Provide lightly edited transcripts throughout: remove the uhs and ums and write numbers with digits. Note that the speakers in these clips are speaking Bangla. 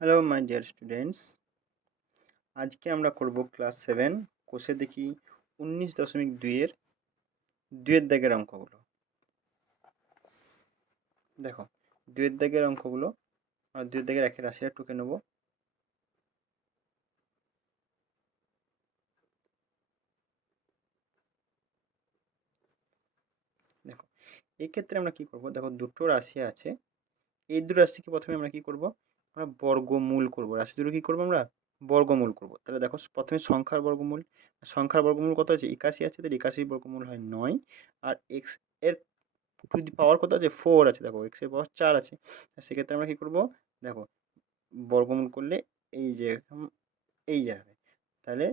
হ্যালো মাই ডিয়ার স্টুডেন্টস, আজকে আমরা করব ক্লাস 7 কোষে দেখি 19.2 এর 2-এর দাগের অঙ্কগুলো। দেখো 2-এর দাগের অঙ্কগুলো আর 2-এর দাগের একের রাশিটা টুকে নেব। দেখো এই ক্ষেত্রে আমরা কি করব, দেখো দুটো রাশি আছে, এই দুটো রাশিকে প্রথমে আমরা কি করব, আমরা বর্গমূল করব। রাশি দুটো কি করব, আমরা বর্গমূল করব। তাহলে দেখো প্রথমে সংখ্যার বর্গমূল কত আছে, 81 আছে, তাহলে 81 বর্গমূল হয় 9। আর এক্স এর টু দি পাওয়ার কত আছে, 4 আছে। দেখো এক্স এর পাওয়ার 4 আছে, সেক্ষেত্রে আমরা কি করব, দেখো বর্গমূল করলে এই যে এই যাবে, তাহলে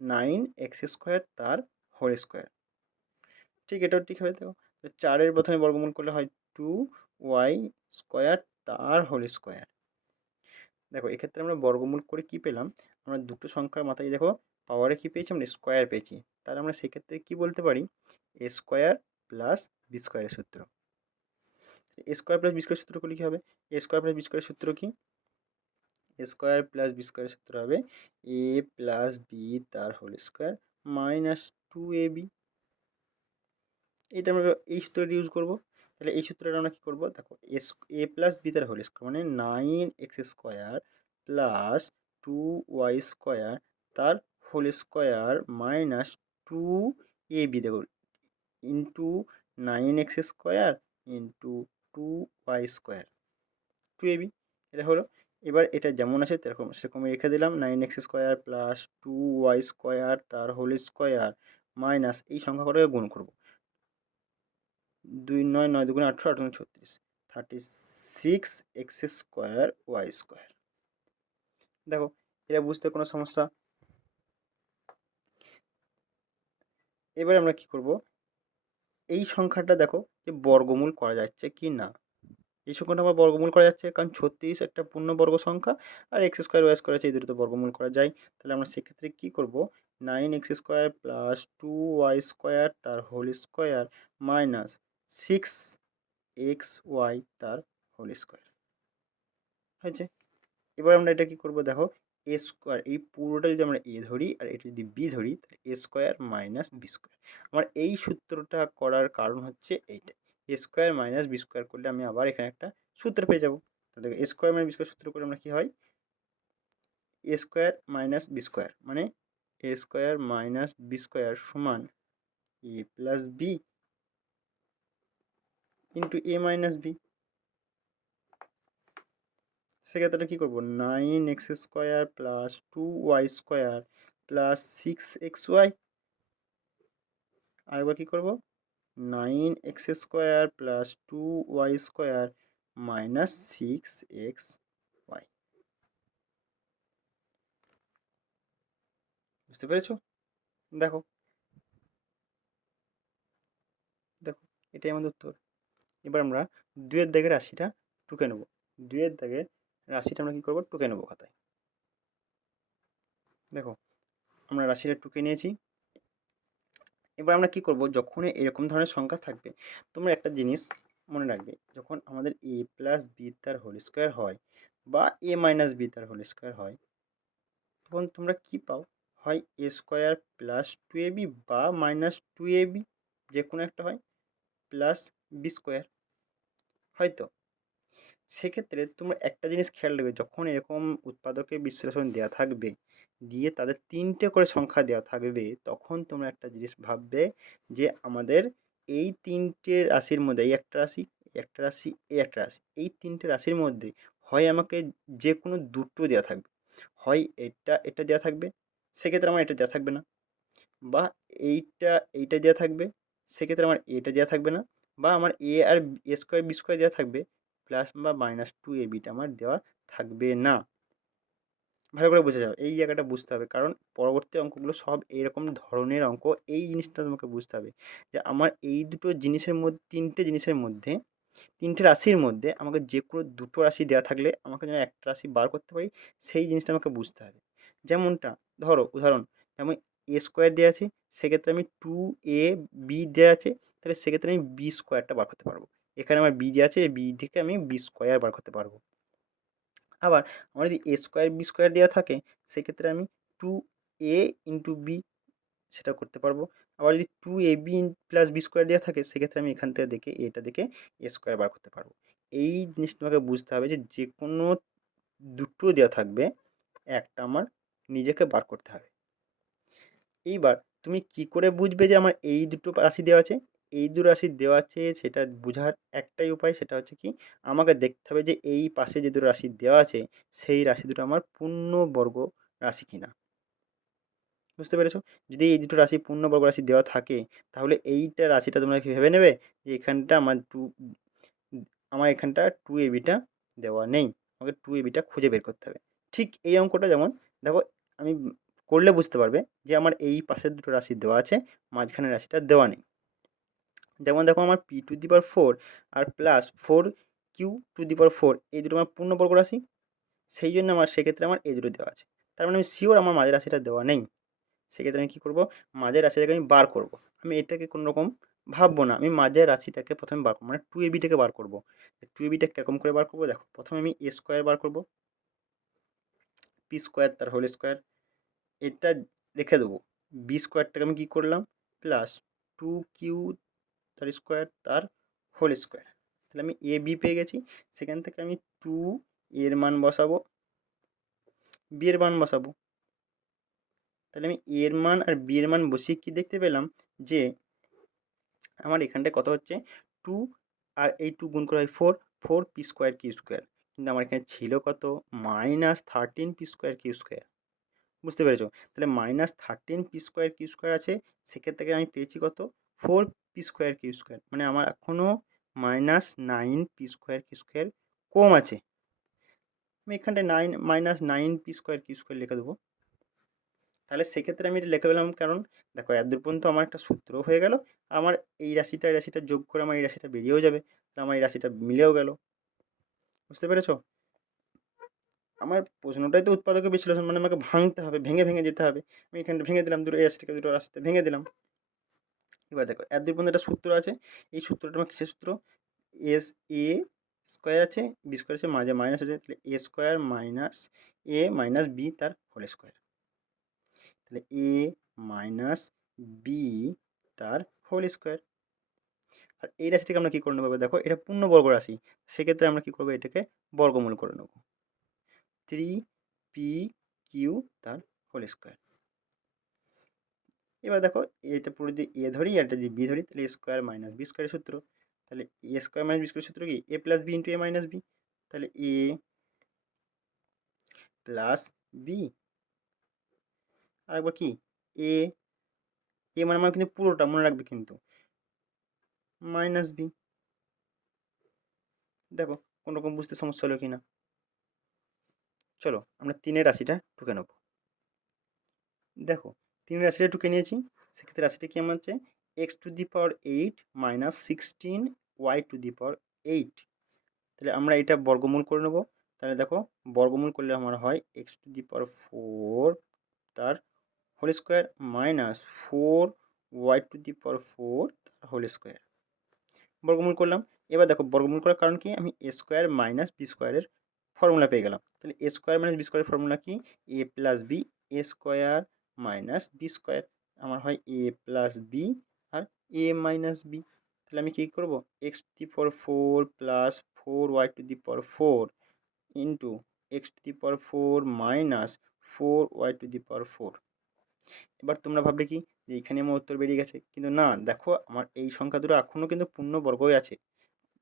9x² তার হোল স্কোয়ার। ঠিক, এটাও ঠিক হবে। দেখো 4-এর প্রথমে বর্গমূল করলে হয় 2y² তার হোল স্কোয়ার। দেখো এক্ষেত্রে আমরা বর্গমূল করে কি পেলাম, আমরা দুটো সংখ্যার মাথায় দেখো পাওয়ারে কি পেয়েছি, আমরা স্কোয়ার পেয়েছি। তাহলে আমরা সেক্ষেত্রে কি বলতে পারি, a² প্লাস b² সূত্র। a² প্লাস b² সূত্র করলে কি হবে, a² প্লাস b² সূত্র কি, a² প্লাস b² সূত্র হবে a প্লাস বি তার হোল স্কোয়ার মাইনাস 2ab। এটা আমরা এই সূত্রটা ইউজ করব। তাহলে এই সূত্রটা আমরা কি করব, দেখো a প্লাস বি তার হোল স্কোয়ার মানে 9x² প্লাস 2y² তার হোল স্কোয়ার মাইনাস 2ab। দেখো into 9x² into 2y², 2ab এটা হলো। এবার এটা যেমন আছে সেরকম রেখে দিলাম, 9x² প্লাস 2y² তার হোল স্কোয়ার মাইনাস এই সংখ্যা কটাকে গুণ করবো, 2 9 9 2 18, 18 36, 36x²y²। দেখো এটা বুঝতে কোনো সমস্যা? এবার আমরা কি করব, এই সংখ্যাটা দেখো যে বর্গমূল করা যাচ্ছে কি না। এই সংখ্যাটা আমার বর্গমূল করা যাচ্ছে, কারণ 36 একটা পূর্ণবর্গ সংখ্যা, আর x² y² আছে, এই দুটো তো বর্গমূল করা যায়। তাহলে আমরা সেক্ষেত্রে কি করব, 9x² প্লাস 2y² তার হোল স্কোয়ার মাইনাস 6xy তার হোল স্কোয়ার হয়েছে। এবার আমরা এটা কি করব, দেখো a², এই পুরোটা যদি আমরা a ধরি আর এটা যদি b ধরি, তাহলে a² মাইনাস b²। আমার এই সূত্রটা করার কারণ হচ্ছে এইটা, a² মাইনাস b² করলে আমি আবার এখানে একটা সূত্র পেয়ে যাবো। তো দেখো a² মাইনাস b² সূত্র করলে আমরা কি হয়, a² মাইনাস b² মানে a² মাইনাস b² সমান a plus B into a minus B. সেক্ষেত্রে কী করবো, 9x² plus 2y² plus 6xy। আরেকবার কী করবো, 9x² plus 2y² minus 6xy। বুঝতে পেরেছো? দেখো দেখো এটাই আমাদের উত্তর। এবার আমরা 2-এর দাগের রাশিটা টুকে নেব। 2-এর দাগের রাশিটা আমরা কী করবো, টুকে নেবো খাতায়। দেখো আমরা রাশিটা টুকে নিয়েছি। এবার আমরা কি করব, যখন এরকম ধরনের সংখ্যা থাকবে, তোমরা একটা জিনিস মনে রাখবে, যখন আমাদের a প্লাস বি তার হোল স্কোয়ার হয় বা a মাইনাস বি তার হোল স্কোয়ার হয়, তখন তোমরা কি পাও, হয় a² প্লাস 2ab বা মাইনাস 2ab, যে কোনো একটা হয়, প্লাস b², হয়তো। সেক্ষেত্রে তোমরা একটা জিনিস খেয়াল রাখবে, যখন এরকম উৎপাদকের বিশ্লেষণ দেওয়া থাকবে, দিয়ে তাদের 3টে করে সংখ্যা দেওয়া থাকবে, তখন তোমরা একটা জিনিস ভাববে যে আমাদের এই 3টে রাশির মধ্যে, এই একটা রাশি, এই একটা রাশি, এই একটা রাশি, এই 3টে রাশির মধ্যে হয় আমাকে যে কোনো দুটো দেওয়া থাকবে, হয় এটা দেওয়া থাকবে, সেক্ষেত্রে আমার এটা দেওয়া থাকবে না, বা এইটা দেওয়া থাকবে, সেক্ষেত্রে আমার এটা দেওয়া থাকবে না, বা আমার এ আর a² b² দেওয়া থাকবে, প্লাস বা মাইনাস 2ab আমার দেওয়া থাকবে না। ভালো করে বুঝে যাও, এই জায়গাটা বুঝতে হবে, কারণ পরবর্তী অঙ্কগুলো সব এইরকম ধরনের অঙ্ক। এই জিনিসটা তোমাকে বুঝতে হবে যে আমার এই দুটো জিনিসের মধ্যে, 3টে জিনিসের মধ্যে, 3টে রাশির মধ্যে আমাকে যে কোনো দুটো রাশি দেওয়া থাকলে আমাকে যেন একটা রাশি বার করতে পারি, সেই জিনিসটা আমাকে বুঝতে হবে। যেমনটা ধরো উদাহরণ, যেমন a² দেওয়া আছে, সেক্ষেত্রে আমি 2ab দেওয়া আছে, তাহলে সেক্ষেত্রে আমি b²টা বার করতে পারবো। এখানে আমার b দেওয়া আছে, b থেকে আমি b² বার করতে পারবো। আবার আমার যদি এ স্কোয়ার বি স্কোয়ার দেওয়া থাকে সেক্ষেত্রে আমি টু এ ইন্টু বি সেটা করতে পারবো। আবার যদি two A B plus B square দেওয়া থাকে সেক্ষেত্রে আমি এখান থেকে দেখে এটা দেখে এ স্কোয়ার বার করতে পারবো। এই জিনিসটা তোমাকে বুঝতে হবে যে যে কোনো দুটো দেওয়া থাকবে একটা আমার নিজেকে বার করতে হবে। এইবার তুমি কি করে বুঝবে যে আমার এই দুটো রাশি দেওয়া আছে? এই দুটো রাশি দেওয়া আছে সেটা বোঝার একটাই উপায়, সেটা হচ্ছে কি আমাকে দেখতে হবে যে এই পাশে যে দুটো রাশি দেওয়া আছে সেই রাশি দুটো আমার পূর্ণবর্গ রাশি কিনা। বুঝতে পেরেছো? যদি এই দুটো রাশি পূর্ণবর্গ রাশি দেওয়া থাকে তাহলে এইটা রাশিটা তোমরা কি ভেবে নেবে যে এখানটা আমার এখানটা টু এ বিটা দেওয়া নেই, আমাকে টু এ বিটা খুঁজে বের করতে হবে। ঠিক এই অঙ্কটা যেমন দেখো আমি করলে বুঝতে পারবে যে আমার এই পাশের দুটো রাশি দেওয়া আছে, মাঝখানের রাশিটা দেওয়া নেই। যেমন দেখো আমার P to the power four আর plus four Q to the power four এই দুটো আমার পূর্ণবর্গ রাশি, সেই জন্য আমার সেক্ষেত্রে আমার এই দুটো দেওয়া আছে। তার মানে আমি শিওর আমার মাঝের রাশিটা দেওয়া নেই। সেক্ষেত্রে আমি কী করবো, মাঝের রাশিটাকে আমি বার করব। আমি এটাকে কোনো রকম ভাববো না, আমি মাঝের রাশিটাকে প্রথমে বার করবো, মানে টু এবিটাকে বার করবো। টু এবিটা কীরকম করে বার করবো দেখো, প্রথমে আমি এ স্কোয়ার বার করবো, পি স্কোয়ার তার হোল স্কোয়ার, এটা রেখে দেবো। বি স্কোয়ারটাকে আমি কী করলাম, প্লাস টু কিউ তার স্কোয়ার তার হোল স্কোয়ার। তাহলে আমি এ বি পেয়ে গেছি। সেখান থেকে আমি টু এর মান বসাবো, বি এর মান বসাবো। তাহলে আমি এর মান আর বি এর মান বসিয়ে কী দেখতে পেলাম যে আমার এখানটায় কত হচ্ছে, টু আর এই টু গুণ করা হয় four, four P square Q square. কিন্তু আমার এখানে ছিল কত, -13 পি স্কোয়ার কিউ স্কোয়ার। বুঝতে পেরেছো? তাহলে -13 পি স্কোয়ার কিউ স্কোয়ার আছে, সেক্ষেত্রে থেকে আমি পেয়েছি কত, four P square Q square. মানে আমার এখনও -9 পি স্কোয়ার কিউ স্কোয়ার কম আছে। আমি এখানটায় -9 পি স্কোয়ার কিউ স্কোয়ার লিখে দেবো। তাহলে সেক্ষেত্রে আমি এটা লিখে পেলাম, কারণ দেখো এত দূর পর্যন্ত আমার একটা সূত্র হয়ে গেল। আমার এই রাশিটা যোগ করে আমার এই রাশিটা বেরিয়েও যাবে, তাহলে আমার এই রাশিটা মিলেও গেল। বুঝতে পেরেছো? আমার প্রশ্নটাই তো উৎপাদকের বিশ্লেষণ, মানে আমাকে ভাঙতে হবে, ভেঙে ভেঙে যেতে হবে। আমি এখানটা ভেঙে দিলাম, দুটো এই রাশিটাকে দুটো রাশিতে ভেঙে দিলাম। এবার দেখো এত দূর পর্যন্ত একটা সূত্র আছে, এই সূত্রটা আমার কিসের সূত্র, এস এ স্কোয়ার আছে বি স্কোয়ার আছে, মাঝে মাইনাস আছে, তাহলে এ স্কোয়ার মাইনাস এ মাইনাস বি তার হোল স্কোয়ার। তাহলে এ মাইনাস বি তার হোল স্কোয়ার। আর এই রাশিটাকে আমরা কী করে নেবো, দেখো এটা পূর্ণবর্গ রাশি, সেক্ষেত্রে আমরা কী করবো, এটাকে বর্গমূল করে নেব, থ্রি পি কিউ তার হোল স্কোয়ার। এবার দেখো এটা পুরো যদি এ ধরি আর এটা যদি বি ধরি, তাহলে এ স্কোয়ার মাইনাস বি স্কোয়ারের সূত্র। তাহলে এ স্কোয়ার মাইনাস বি স্কোয়ারের সূত্র কি, এ plus B into A minus B. তাহলে এ প্লাস বি, আর একবার কি এ, এ মানে আমার কিন্তু পুরোটা মনে রাখবে কিন্তু, মাইনাস বি। দেখো কোনো রকম বুঝতে সমস্যা হলো কি না। চলো আমরা তিনের রাশিটা টুকে নেব। দেখো তিনের রাশিটা টুকে নিয়েছি, সেক্ষেত্রে রাশিটা কি আমার হচ্ছে x to the power 8 minus 16 y to the power 8। তাহলে আমরা এটা বর্গমূল করে নেব। তাহলে দেখো বর্গমূল করলে আমার হয় এক্স টু দি পাওয়ার 4 তার whole square minus 4 y to the power 4 তার হোল স্কোয়ার। বর্গমূল করলাম। এবার দেখো বর্গমূল করার কারণ কি, আমি এ স্কোয়ার মাইনাস বি স্কোয়ারের ফর্মুলা পেয়ে গেলাম। তাহলে এ স্কোয়ার মাইনাস বি স্কোয়ারের ফর্মুলা কি, এ plus b, a square minus B square. আমার হয় এ প্লাস বি আর এ মাইনাস বি। তাহলে আমি কী করবো, x to the power 4 plus 4 y to the power 4 into x to the power 4 minus 4 y to the power 4। এবার তোমরা ভাববে কি যে এখানে আমার উত্তর বেরিয়ে গেছে, কিন্তু না, দেখো আমার এই সংখ্যা দুটো এখনও কিন্তু পূর্ণবর্গই আছে।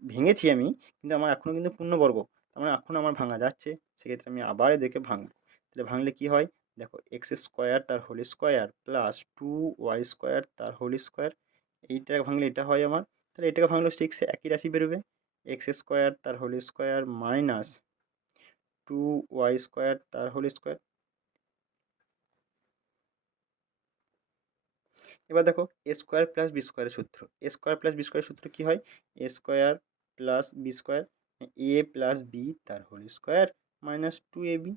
ভেঙেছি আমি, কিন্তু আমার এখনও কিন্তু পূর্ণবর্গ, তার মানে এখনও আমার ভাঙা যাচ্ছে। সেক্ষেত্রে আমি আবার এদেরকে ভাঙবো। তাহলে ভাঙলে কি হয়, দেখো এক্স স্কোয়ার তার whole square plus two Y square তার হোল স্কোয়ার। এইটাকে ভাঙলে এটা হয় আমার, তাহলে এটাকে ভাঙলেও ঠিক সে একই রাশি বেরোবে, এক্স স্কোয়ার তার whole square minus two Y square তার হোল স্কোয়ার। এবার দেখো এ স্কোয়ার প্লাস বি স্কোয়ারের সূত্র, এ স্কোয়ার প্লাস বি স্কোয়ারের সূত্র কী হয়, এ স্কোয়ার প্লাস বি স্কোয়ার, এ প্লাস বি তার whole square minus two A B.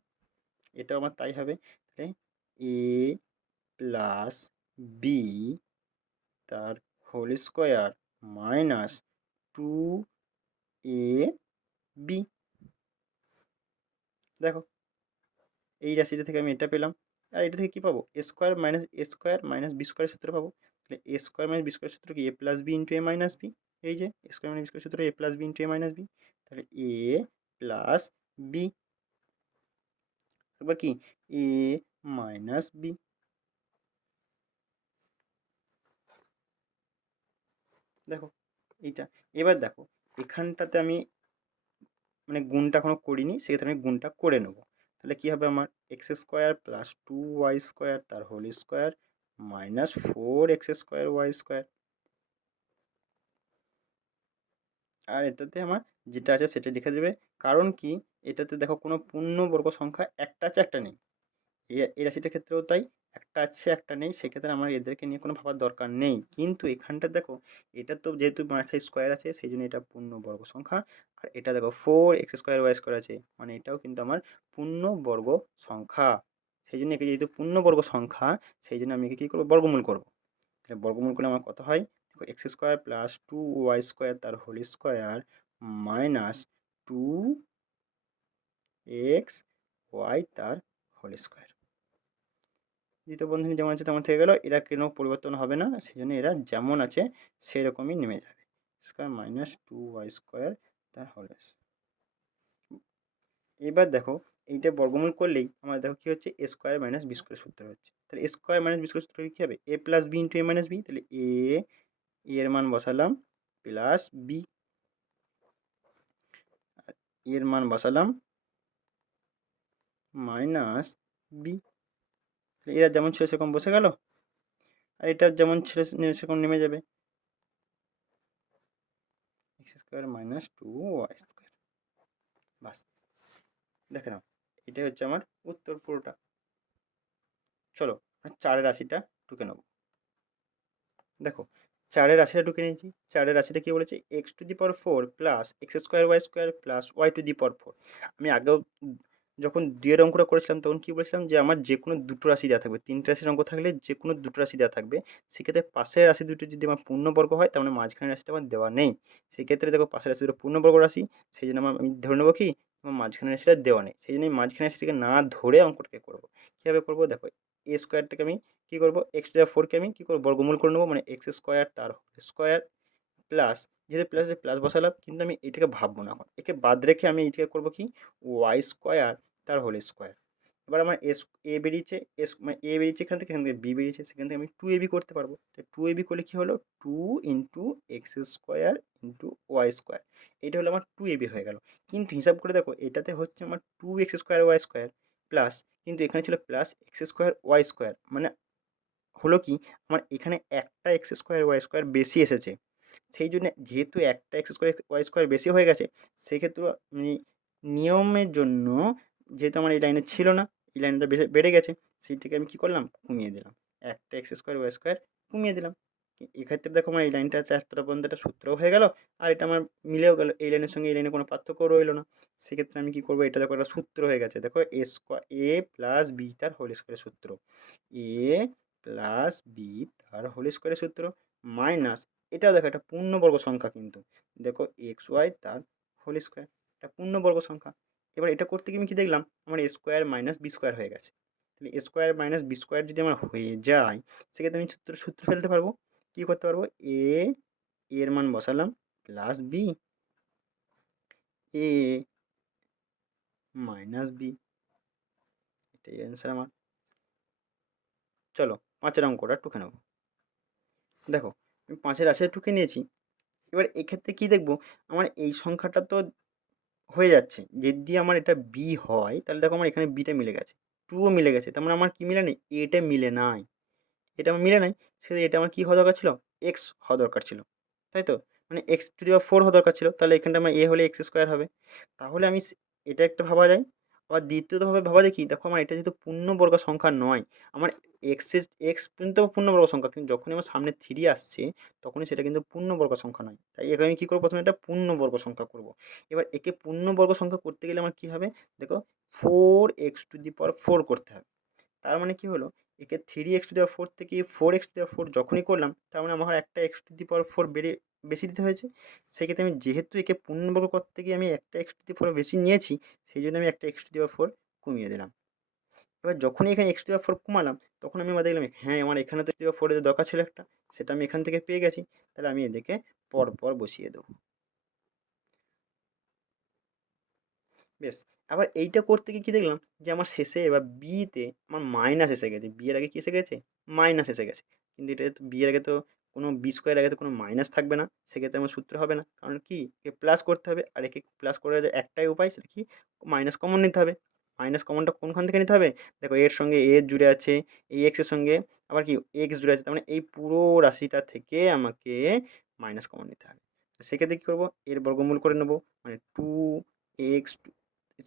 এটাও আমার তাই হবে। তাহলে এ প্লাস বি তার whole square minus two A B. দেখো এই রাশিটা থেকে আমি এটা পেলাম, আর এটা থেকে কী পাবো, a² - b² সূত্র পাবো। তাহলে a² - b² সূত্র কি, a+b × a−b, এই যে a² - b² সূত্র a+b × a−b, তাহলে a+b, এবার কি a−b, দেখো এইটা। এবার দেখো এখানটাতে আমি মানে গুণটা এখনো করিনি, সেক্ষেত্রে আমি গুণটা করে নেব। তাহলে কি হবে আমার, x² + 2y² তার হোল স্কোয়ার -4x²y², আর এটাতে আমার যেটা আছে সেটা লিখে দেবে। কারণ কি, এটাতে দেখো কোনো পূর্ণবর্গ সংখ্যা একটা আছে একটা নেই, এই রাশিটার ক্ষেত্রেও তাই, একটা আছে একটা নেই, সেক্ষেত্রে আমার এদেরকে নিয়ে কোনো ভাবার দরকার নেই। কিন্তু এখানটা দেখো, এটা তো যেহেতু মাথায় স্কোয়ার আছে সেই জন্য এটা পূর্ণবর্গ সংখ্যা, আর এটা দেখো 4x²y² আছে, মানে এটাও কিন্তু আমার পূর্ণবর্গ সংখ্যা। সেই জন্য একে যেহেতু পূর্ণবর্গ সংখ্যা, সেই জন্য আমি একে কী করবো, বর্গমূল করবো। তাহলে বর্গমূল করলে আমার কত হয়, দেখো x² + 2y² তার হোল স্কোয়ার -2xy তার হোল স্কোয়ার। দ্বিতীয় বন্ধনী যেমন আছে তেমন থেকে গেল, এরা কোনো পরিবর্তন হবে না, সেই জন্য এরা যেমন আছে সেরকমই নেমে যাবে। স্কোয়ার -2y² তার হোল। এবার দেখো এইটা বর্গমূল করলেই আমার দেখো কী হচ্ছে, a² - b² সূত্র হচ্ছে। তাহলে a² - b² সূত্র কী হবে, a+b × a−b, তাহলে এর মান বসালাম প্লাস বি, এর মান বসালাম মাইনাস বি, এরা যেমন ছিল সেরকম বসে গেল, আর এটা যেমন ছিল সেরকম নেমে যাবে, x² - 2y²। বাস, দেখে নাও এটাই হচ্ছে আমার উত্তর পুরোটা। চলো চারের রাশিটা টুকে নেব। দেখো চারের রাশিটা টুকে নিয়েছি। চারের রাশিটা কী বলেছে, x⁴ + x²y² + y⁴। আমি আগেও যখন দুইয়ের অঙ্কটা করেছিলাম তখন কী বলেছিলাম, যে আমার যে কোনো দুটো রাশি দেওয়া থাকবে, তিনটে রাশির অঙ্ক থাকলে যে কোনো দুটো রাশি দেওয়া থাকবে, সেক্ষেত্রে পাশের রাশি দুটো যদি আমার পূর্ণবর্গ হয়, তার মানে মাঝখানের রাশিটা আমার দেওয়া নেই। সেক্ষেত্রে দেখো পাশের রাশি দুটো পূর্ণবর্গ রাশি, সেই জন্য আমি ধরে নেবো কি, আমার মাঝখানের রাশিটা দেওয়া নেই, সেই জন্য আমি মাঝখানের রাশিটাকে না ধরে অঙ্কটাকে করবো। কীভাবে করবো, দেখো a² আমি কী করবো, x⁴ আমি কী করবো, বর্গমূল করে নেবো, মানে x² তার স্কোয়ার প্লাস, যেহেতু প্লাস প্লাস বসালাম, কিন্তু আমি এটাকে ভাববো না, এখন একে বাদ রেখে আমি এটাকে করবো কি, y² তার হোল স্কোয়ার। এবার আমার এ বেরিয়েছে, মানে এ বেরিয়েছে এখান থেকে বি বেরিয়েছে, সেখান থেকে আমি 2ab করতে পারবো। 2ab করলে কী হলো, 2x² × y², এটা হলো আমার 2ab হয়ে গেল। কিন্তু হিসাব করে দেখো এটাতে হচ্ছে আমার 2x²y² প্লাস, কিন্তু এখানে ছিল প্লাস x²y², মানে হলো কি, আমার এখানে একটা x²y² বেশি এসেছে, সেই জন্য যেহেতু একটা x²y² বেশি হয়ে গেছে, সেক্ষেত্রে আমি নিয়মের জন্য, যেহেতু আমার এই লাইনে ছিল না, এই লাইনটা বেড়ে গেছে, সেইটাকে আমি কী করলাম, কমিয়ে দিলাম, একটা x²y² কমিয়ে দিলাম। এক্ষেত্রে দেখো আমার এই লাইনটা এতটা পর্যন্ত একটা সূত্রও হয়ে গেল, আর এটা আমার মিলেও গেল, এই লাইনের সঙ্গে এই লাইনে কোনো পার্থক্য রইলো না। সেক্ষেত্রে আমি কী করবো, এটা দেখো একটা সূত্র হয়ে গেছে, দেখো a+b তার হোল স্কোয়ারের সূত্র, a+b তার হোল স্কোয়ারের সূত্র মাইনাস, এটাও দেখো একটা পূর্ণবর্গ সংখ্যা, কিন্তু দেখো xy তার হোল স্কোয়ার, এটা পূর্ণবর্গ সংখ্যা। এবার এটা করতে গিয়ে আমি কি দেখলাম, আমার a² - b² হয়ে গেছে। তাহলে a² - b² যদি আমার হয়ে যায়, সেক্ষেত্রে আমি সূত্র ফেলতে পারবো। কী করতে পারবো, এর মান বসালাম প্লাস বি, a - b, এটাই অ্যান্সার আমার। চলো পাঁচের অঙ্কটা টুকে নেব। দেখো আমি পাঁচের রাশিটা টুকে নিয়েছি। এবার এক্ষেত্রে কি দেখব, আমার এই সংখ্যাটা তো হয়ে যাচ্ছে, যদি আমার এটা বি হয়, তাহলে দেখো আমার এখানে বিটা মিলে গেছে, টুও মিলে গেছে, তার মানে আমার কি মিলে নেই, এটা মিলে নাই, এটা আমার মিলে নাই, সেটা এটা আমার কী হওয়া দরকার ছিল, এক্স হওয়া দরকার ছিল, তাই তো, মানে x⁴ হওয়া দরকার ছিল, তাহলে এখানটা আমার এ হলে x² হবে। তাহলে আমি এটা একটা ভাবা যায়। আবার দ্বিতীয়তভাবে ভাবা যায় কি, দেখো আমার এটা যেহেতু পূর্ণবর্গ সংখ্যা নয়, আমার এক্স পর্যন্ত পূর্ণবর্গ সংখ্যা, কিন্তু যখনই আমার সামনে 3 আসছে, তখনই সেটা কিন্তু পূর্ণবর্গ সংখ্যা নয়। তাই এখানে আমি কী করবো, প্রথমে এটা পূর্ণবর্গ সংখ্যা করব। এবার একে পূর্ণবর্গ সংখ্যা করতে গেলে আমার কী হবে, দেখো 4x⁴ করতে হবে। তার মানে কি হলো, একে 3x⁴ থেকে 4x⁴ যখনই করলাম, তার মানে আমার একটা x⁴ বেড়ে বেশি দিতে হয়েছে। সেক্ষেত্রে আমি যেহেতু একে পূর্ণবর্গ করতে গিয়ে আমি একটা এক্স টু দি ফোর বেশি নিয়েছি, সেই জন্য আমি একটা x to the power four কমিয়ে দিলাম। এবার যখনই এখানে x to the power four কমালাম, তখন আমি আবার দেখলাম হ্যাঁ আমার এখানে তো এক্স টু দি পাওয়ার ফোরের দরকার ছিল একটা, সেটা আমি এখান থেকে পেয়ে গেছি। তাহলে আমি এদেরকে পর পর বসিয়ে দেবো। বেশ, আবার এইটা করতে গিয়ে কী দেখলাম যে আমার শেষে এবার বিতে আমার মাইনাস এসে গেছে। বি এর আগে কী এসে গেছে? মাইনাস এসে গেছে। কিন্তু এটা তো বি এর আগে তো কোনো বি স্কোয়ার আগে তো কোনো মাইনাস থাকবে না, সেক্ষেত্রে আমার সূত্র হবে না। কারণ কি, একে প্লাস করতে হবে, আর একে প্লাস করার যে একটাই উপায়, সেটা কি, মাইনাস কমন নিতে হবে। মাইনাস কমনটা কোনখান থেকে নিতে হবে? দেখো এর সঙ্গে এ জুড়ে আছে, এই এক্সের সঙ্গে আবার কি এক্স জুড়ে আছে, তার মানে এই পুরো রাশিটা থেকে আমাকে মাইনাস কমন নিতে হবে। সেক্ষেত্রে কী করবো, এর বর্গমূল করে নেবো, মানে টু এক্স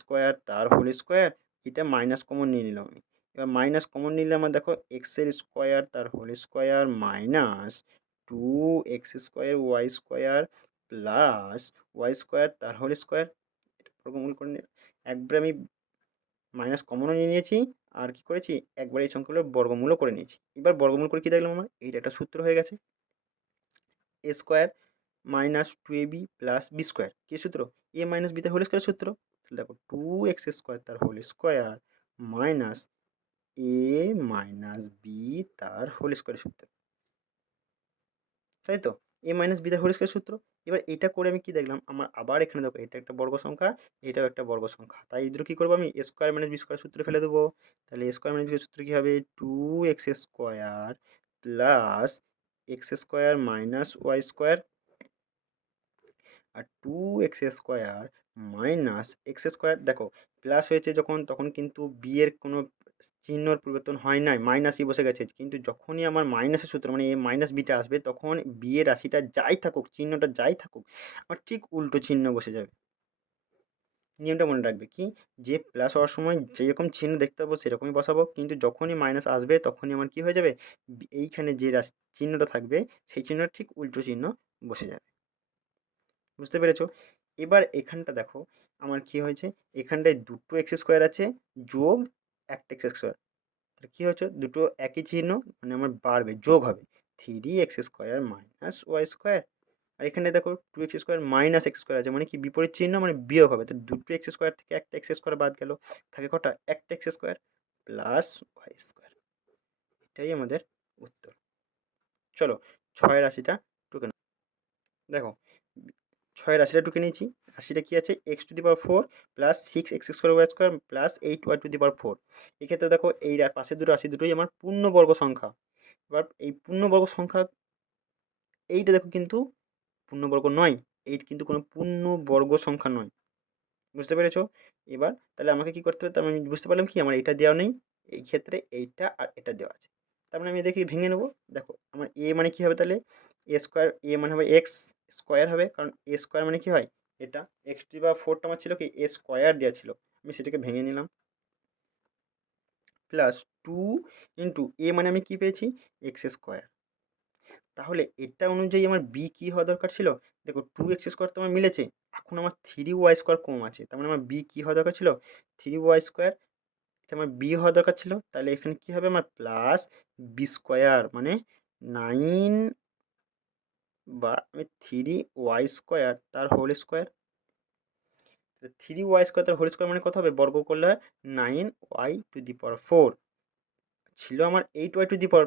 স্কোয়ার তার হোল স্কোয়ার, এটা মাইনাস কমন নিয়ে নিলাম আমি। এবার মাইনাস কমন নিলে আমার দেখো এক্সের স্কোয়ার তার whole square minus two x square Y square plus Y square তার হোল স্কোয়ার, এটা বর্গমূল করে নিলাম। একবার আমি মাইনাস কমনও নিয়ে নিয়েছি, আর কি করেছি, একবার এই সংখ্যাগুলোর বর্গমূলও করে নিয়েছি। এবার বর্গমূল করে কি দেখলাম, আমার এইটা একটা সূত্র হয়ে গেছে, এ square minus two A B plus B square, কী সূত্র, এ মাইনাস বি তার হোল স্কোয়ার সূত্র। তাহলে দেখো টু এক্স স্কোয়ার তার হোল স্কোয়ার মাইনাস এ মাইনাস বি তার হোল স্কোয়ার সূত্র, তাই তো, এ মাইনাস বি তার হোল স্কোয়ার সূত্র। এবার এটা করে আমি কি দেখলাম, আমার আবার এখানে দেখো এটা একটা বর্গ সংখ্যা, এটাও একটা বর্গ সংখ্যা, তাই এই দুটো কী করবো, আমি a square minus B square সূত্রে ফেলে দেবো। তাহলে এ স্কোয়ার মাইনাস বি সূত্র কী হবে, two x square plus x square minus y square, আর two x square minus x square. দেখো প্লাস হয়েছে যখন, তখন কিন্তু বি এর কোনো চিহ্নর পরিবর্তন হয় নাই, মাইনাসই বসে গেছে। কিন্তু যখনই আমার মাইনাসের সূত্র মানে এ মাইনাস বিটা আসবে, তখন বি এর রাশিটা যাই থাকুক, চিহ্নটা যাই থাকুক, আমার ঠিক উল্টো চিহ্ন বসে যাবে। নিয়মটা মনে রাখবে কি, যে প্লাস হওয়ার সময় যেরকম চিহ্ন দেখতে পাবো সেরকমই বসাবো, কিন্তু যখনই মাইনাস আসবে তখনই আমার কি হয়ে যাবে, এইখানে যে চিহ্নটা থাকবে সেই চিহ্নটা ঠিক উল্টো চিহ্ন বসে যাবে। বুঝতে পেরেছো? এবার এখানটা দেখো আমার কি হয়েছে, এখানটায় দুটো এক্স স্কোয়ার আছে যোগ একটা এক্স স্কোয়ার, তাহলে কী হচ্ছে, দুটো একই চিহ্ন, মানে আমার বাড়বে, যোগ হবে, three x square minus y square. আর এখানে দেখো two x square minus x square আছে, মানে কি বিপরীত চিহ্ন, মানে বিয়োগ হবে। তো দুটো এক্স স্কোয়ার থেকে একটা এক্স স্কোয়ার বাদ গেল, থাকে কটা, একটা X square plus Y square. এটাই আমাদের উত্তর। চলো ছয় রাশিটা টুকে নাও। দেখো ছয় রাশিটা টুকে নিয়েছি। রাশিটা কী আছে, X to the power four plus six X square Y square plus eight Y to the power four. এক্ষেত্রে দেখো এই পাশের দুটো রাশি দুটোই আমার পূর্ণবর্গ সংখ্যা। এবার এই পূর্ণবর্গ সংখ্যা, এইটা দেখো কিন্তু পূর্ণবর্গ নয়, এইট কিন্তু কোনো পূর্ণবর্গ সংখ্যা নয়। বুঝতে পেরেছো? এবার তাহলে আমাকে কি করতে হবে, তার মানে আমি বুঝতে পারলাম কি, আমার এটা দেওয়া নেই, এই ক্ষেত্রে এইটা আর এটা দেওয়া আছে। তার মানে আমি দেখি ভেঙে নেবো। দেখো আমার এ মানে কি হবে, তাহলে এ স্কোয়ার, এ মানে হবে এক্স স্কোয়ার হবে, কারণ এ স্কোয়ার মানে কি হয়, এটা এক্স টু বা ফোরটা আমার ছিল কি এ স্কোয়ার দেওয়া ছিল, আমি সেটাকে ভেঙে নিলাম, প্লাস টু ইন্টু এ মানে আমি কি পেয়েছি, এক্স স্কোয়ার। তাহলে এটা অনুযায়ী আমার বি কী হওয়া দরকার ছিল, দেখো টু এক্স স্কোয়ার তো আমার মিলেছে, এখন আমার থ্রি ওয়াই স্কোয়ার কম আছে, তার মানে আমার বি কী হওয়া দরকার ছিল, থ্রি ওয়াই স্কোয়ার, এটা আমার বি হওয়া দরকার ছিল। তাহলে এখানে কী হবে, আমার প্লাস বি স্কোয়ার মানে নাইন, বা আমি থ্রি ওয়াই স্কোয়ার তার whole square. Three Y square তার হোল স্কোয়ার মানে কত হবে, বর্গ করলে nine Y to the power four, ছিল আমার eight Y to the power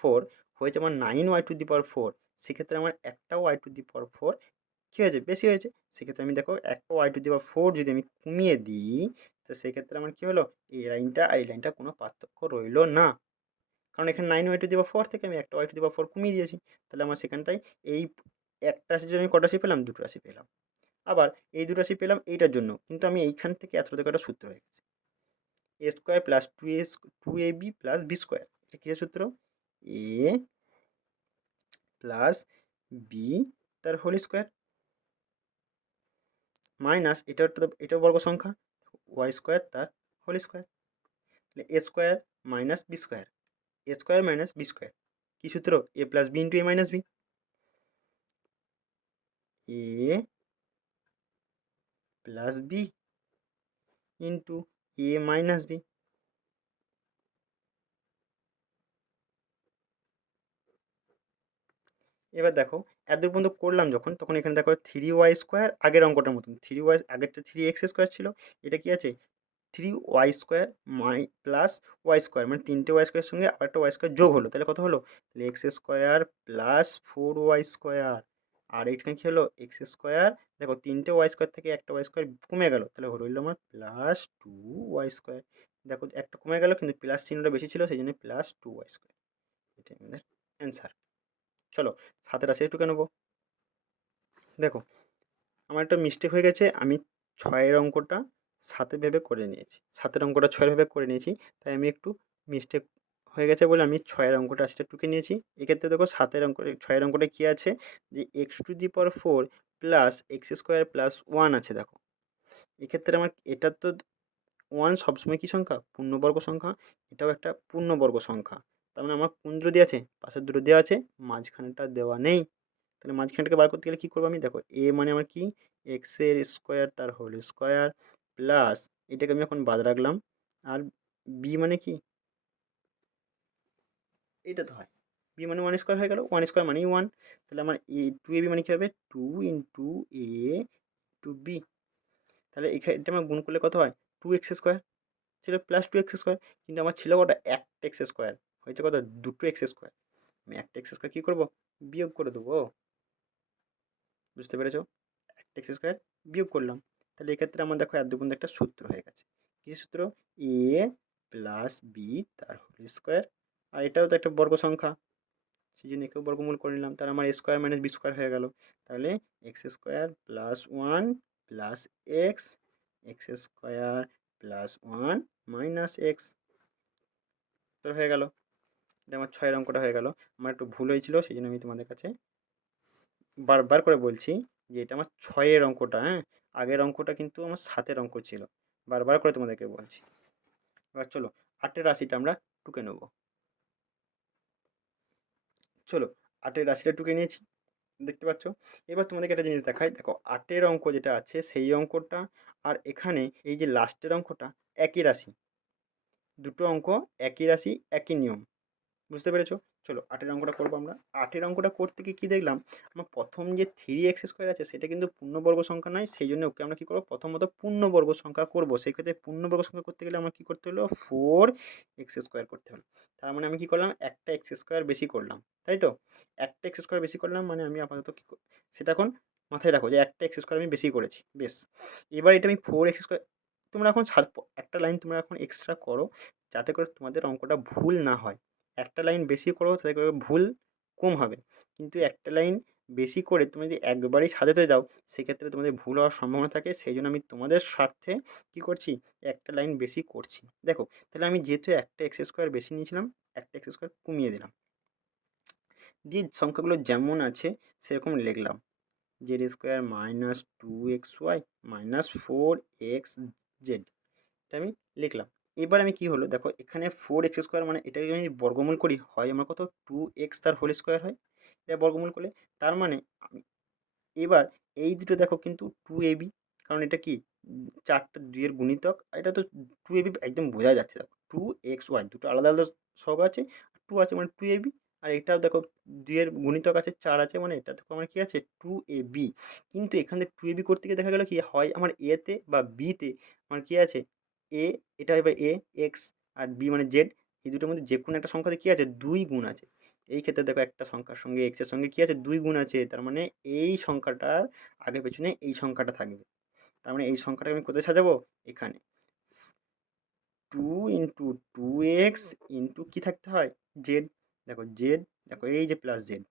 four, হয়েছে আমার nine Y to the power four. সেক্ষেত্রে আমার একটা Y to the power four কী হয়েছে, বেশি হয়েছে। সেক্ষেত্রে আমি দেখো একটা Y to the power four যদি আমি কমিয়ে দিই, তো সেক্ষেত্রে আমার কী হলো, এই লাইনটা আর এই লাইনটা কোনো পার্থক্য রইলো না, কারণ এখানে nine Y to the power four থেকে আমি একটা Y to the power four কমিয়ে দিয়েছি। তাহলে আমার সেখানটায় এই একটা রাশির জন্য আমি কটা রাশি পেলাম, দুটো রাশি পেলাম। আবার এই দুটো রাশি পেলাম এইটার জন্য, কিন্তু আমি এইখান থেকে এতটা থেকে একটা সূত্র হয়ে গেছে, এ square plus two A B plus B square, এটা কী সূত্র, এ প্লাস বি তার হোল স্কোয়ার মাইনাস এটাও বর্গ সংখ্যা, ওয়াই স্কোয়ার তার হোল স্কোয়ার। তাহলে এ square minus B square, A square minus B square, কী সূত্র, A plus B into A minus B, A plus B into A minus B. এবার দেখো এত পর্যন্ত করলাম যখন, তখন এখানে দেখো 3y² আগের অঙ্কটার মতন, আগেরটা 3x² ছিল, এটা কি আছে 3y² প্লাস y² মানে 3টে y² সঙ্গে আর একটা y² যোগ হলো, তাহলে কত হলো, তাহলে x² প্লাস 4y², আর এখানে কি হলো x², দেখো 3টে y² থেকে একটা y² কমে গেল, তাহলে হলো আমার প্লাস 2y², দেখো একটা কমে গেল কিন্তু প্লাস চিহ্নটা বেশি ছিল, সেই জন্য প্লাস 2y², এটাই আমাদের অ্যান্সার। চলো 7 রাশি টুকে নেবো। দেখো আমার একটা মিস্টেক হয়ে গেছে, আমি 6-এর অঙ্কটা 7-এ ভেবে করে নিয়েছি, 7-এর অঙ্কটা 6-এর ভেবে করে নিয়েছি, তাই আমি একটু মিস্টেক হয়ে গেছে বলে আমি 6-এর অঙ্কটা রাশিটা টুকে নিয়েছি। এক্ষেত্রে দেখো 7-এর অঙ্ক 6-এর অঙ্কটা কী আছে, যে x⁴ প্লাস x² প্লাস 1 আছে। দেখো এক্ষেত্রে আমার এটা তো 1 সবসময় কী সংখ্যা, পূর্ণবর্গ সংখ্যা, এটাও একটা পূর্ণবর্গ সংখ্যা, তার মানে আমার কোন দুটো দেওয়া আছে, পাশের দুটো দেওয়া আছে, মাঝখানেটা দেওয়া নেই, তাহলে মাঝখানটাকে বার করতে গেলে কী করবো আমি, দেখো এ মানে আমার কি x² তার হোল স্কোয়ার প্লাস, এটাকে আমি এখন বাদ রাখলাম, আর বি মানে কি, এটা তো হয় বি মানে 1² হয়ে গেল, 1² মানেই 1, তাহলে আমার টু ab মানে কী হবে 2 × a × b, তাহলে এখানে এটা আমার গুণ করলে কত হয় 2x² ছিল প্লাস 2x², কিন্তু আমার ছিল কটা একটা x², হয়েছে কত 2x², আমি একটা x² কী করবো, বিয়োগ করে দেবো, বুঝতে পেরেছো, একটা x² বিয়োগ করলাম, তাহলে এক্ষেত্রে আমার দেখো এর দুগুণ একটা সূত্র হয়ে গেছে, কী সূত্র, এ প্লাস বি তার হোল স্কোয়ার, আর এটাও তো একটা বর্গ সংখ্যা, সেই জন্য একেও বর্গমূল করে নিলাম, তাহলে আমার a² - b² হয়ে গেল, তাহলে x² plus 1 plus x, x² plus 1 minus x, তো হয়ে গেল, এটা আমার 6-এর অঙ্কটা হয়ে গেল। আমার একটু ভুল হয়েছিল, সেই জন্য আমি তোমাদের কাছে বারবার করে বলছি যে এটা আমার 6-এর অঙ্কটা, হ্যাঁ, আগের অঙ্কটা কিন্তু আমার 7-এর অঙ্ক ছিল, বারবার করে তোমাদেরকে বলছি। এবার চলো 8-এর রাশিটা আমরা টুকে নেব। চলো 8-এর রাশিটা টুকে নিয়েছি, দেখতে পাচ্ছ। এবার তোমাদেরকে একটা জিনিস দেখাই, দেখো 8-এর অঙ্ক যেটা আছে সেই অঙ্কটা আর এখানে এই যে লাস্টের অঙ্কটা একই রাশি, দুটো অঙ্ক একই রাশি একই নিয়ম, বুঝতে পেরেছো। চলো 8-এর অঙ্কটা করবো আমরা। 8-এর অঙ্কটা করতে গিয়ে কী দেখলাম, আমার প্রথম যে 3x² আছে সেটা কিন্তু পূর্ণবর্গ সংখ্যা নয়, সেই জন্য ওকে আমরা কী করবো, প্রথমত পূর্ণবর্গ সংখ্যা করবো, সেই ক্ষেত্রে পূর্ণবর্গ সংখ্যা করতে গেলে আমার কী করতে হলো 4x² করতে হলো, তার মানে আমি কী করলাম একটা x² বেশি করলাম, তাই তো, একটা x² বেশি করলাম, মানে আমি আপাতত কী সেটা এখন মাথায় রাখো যে একটা x² আমি বেশি করেছি, বেশ। এবার এটা আমি 4x², তোমরা এখন একটা লাইন তোমরা এখন এক্সট্রা করো, যাতে করে তোমাদের অঙ্কটা ভুল না হয়, একটা লাইন বেশি করো তাতে করে ভুল কম হবে, কিন্তু একটা লাইন বেশি করে তুমি যদি একবারেই সাজাতে যাও সেক্ষেত্রে তোমাদের ভুল হওয়ার সম্ভাবনা থাকে, সেই জন্য আমি তোমাদের স্বার্থে কী করছি, একটা লাইন বেশি করছি। দেখো তাহলে আমি যেহেতু একটা x² বেশি নিয়েছিলাম, একটা x² কমিয়ে দিলাম, দিয়ে সংখ্যাগুলো যেমন আছে সেরকম লিখলাম, z² - 2xy -4xz, এটা আমি লিখলাম। এবার আমি কী হলো দেখো এখানে 4x² মানে এটাকে আমি বর্গমূল করি, হয় আমার কত 2x তার হোল স্কোয়ার হয়, এটা বর্গমূল করলে, তার মানে আমি এবার এই দুটো দেখো কিন্তু 2ab, কারণ এটা কি 4টা 2-এর গুণিতক, আর এটা তো 2ab একদম বোঝা যাচ্ছে, দেখো 2xy দুটো আলাদা আলাদা সহগ আছে, 2 আছে মানে 2ab, আর এটাও দেখো 2-এর গুণিতক আছে 4 আছে, মানে এটা দেখো আমার কী আছে 2ab, কিন্তু এখান থেকে 2ab করতে গিয়ে দেখা গেল কি হয় আমার এতে বা বিতে আমার কী আছে এ, এটা হবে এ এক্স, আর বি মানে জেড, এই দুটোর মধ্যে যে কোনো একটা সংখ্যাতে কী আছে 2 গুণ আছে, এই ক্ষেত্রে দেখো একটা সংখ্যার সঙ্গে এক্সের সঙ্গে কী আছে 2 গুণ আছে, তার মানে এই সংখ্যাটার আগে পেছনে এই সংখ্যাটা থাকবে, তার মানে এই সংখ্যাটাকে আমি কোথায় সাজাবো, এখানে 2 × 2x ইন্টু কী থাকতে হয় জেড, দেখো জেড, দেখো এই যে প্লাস জেড,